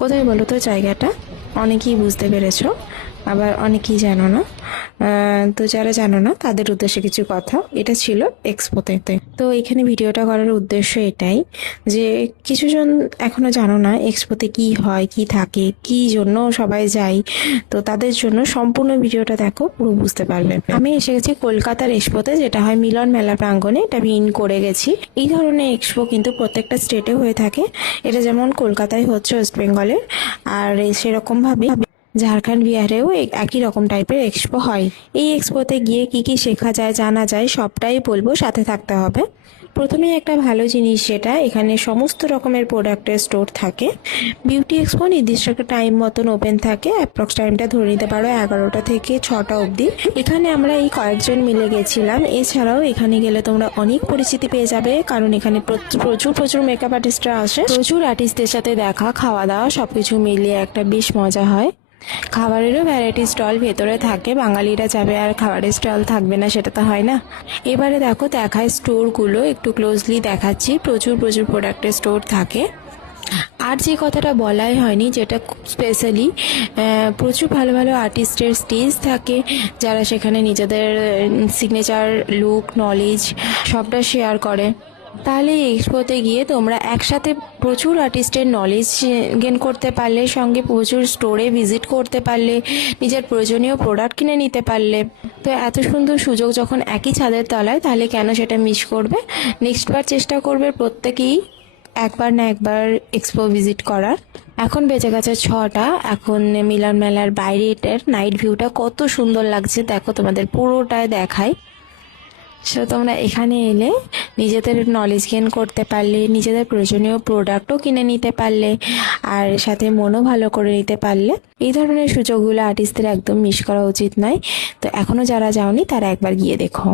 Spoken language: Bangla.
কোথায় বলো তো জায়গাটা? অনেকেই বুঝতে পেরেছো, আবার অনেকেই জানো না। তো যারা জানো না তাদের উদ্দেশ্যে কিছু কথা। এটা ছিল এক্সপোতে। তো এখানে ভিডিওটা করার উদ্দেশ্য এটাই যে কিছুজন এখনো জানো না এক্সপোতে কি হয়, কি থাকে, কি জন্য সবাই যায়। তো তাদের জন্য সম্পূর্ণ ভিডিওটা দেখো, পুরো বুঝতে পারবে। আমি এসে গেছি কলকাতার এক্সপোতে, যেটা হয় মিলন মেলা প্রাঙ্গণে। এটা আমি ইন করে গেছি। এই ধরনের এক্সপো কিন্তু প্রত্যেকটা স্টেটে হয়ে থাকে। এটা যেমন কলকাতায় হচ্ছে ওয়েস্ট বেঙ্গলের, আর সেরকম ভাবে ঝাড়খণ্ড বিহারেও একই রকম টাইপের এক্সপো হয়। এই এক্সপোতে গিয়ে কি কি শেখা যায়, জানা যায়, সবটাই বলবো, সাথে থাকতে হবে। প্রথমে একটা ভালো জিনিস, সেটা এখানে সমস্ত রকমের প্রোডাক্টের স্টোর থাকে। বিউটি এক্সপো নির্দিষ্ট একটা টাইম মতন ওপেন থাকে, অ্যাপ্রক্স টাইমটা ধরে নিতে পারো 11টা থেকে 6টা অবধি। এখানে আমরা এই কয়েকজন মিলে গেছিলাম। এছাড়াও এখানে গেলে তোমরা অনেক পরিচিতি পেয়ে যাবে, কারণ এখানে প্রচুর প্রচুর মেকআপ আর্টিস্টরা আসে। প্রচুর আর্টিস্টদের সাথে দেখা, খাওয়া দাওয়া সবকিছু মিলিয়ে একটা বেশ মজা হয়। খাবারেরও ভ্যারাইটি স্টল ভেতরে থাকে। বাঙালিরা যাবে আর খাবারের স্টল থাকবে না, সেটা তো হয় না। এবারে দেখো দেখায় স্টোরগুলো, একটু ক্লোজলি দেখাচ্ছি। প্রচুর প্রচুর প্রোডাক্টের স্টোর থাকে। আর যে কথাটা বলাই হয়নি, যেটা স্পেশালি, প্রচুর ভালো ভালো আর্টিস্টের স্টেজ থাকে, যারা সেখানে নিজেদের সিগনেচার লুক, নলেজ সবটা শেয়ার করে। তাহলে এই এক্সপোতে গিয়ে তোমরা একসাথে প্রচুর আর্টিস্টের নলেজ গেন করতে পারলে, সঙ্গে প্রচুর স্টোরে ভিজিট করতে পারলে, নিজের প্রয়োজনীয় প্রোডাক্ট কিনে নিতে পারলে। তো এত সুন্দর সুযোগ যখন একই ছাদের তলায়, তাহলে কেন সেটা মিস করবে? নেক্সট বার চেষ্টা করবে প্রত্যেকেই একবার না একবার এক্সপো ভিজিট করার। এখন বেজে গেছে 6টা। এখন মিলন মেলার বাইরেটার নাইট ভিউটা কত সুন্দর লাগছে দেখো, তোমাদের পুরোটায় দেখায়। সো তোমরা এখানে এলে নিজেদের নলেজ গেইন করতে পারলে, নিজেদের প্রয়োজনীয় প্রোডাক্টও কিনে নিতে পারলে, আর সাথে মনও ভালো করে নিতে পারলে। এই ধরনের সুযোগগুলো আর্টিস্টদের একদম মিস করা উচিত নয়। তো এখনও যারা যাওনি তারা একবার গিয়ে দেখো।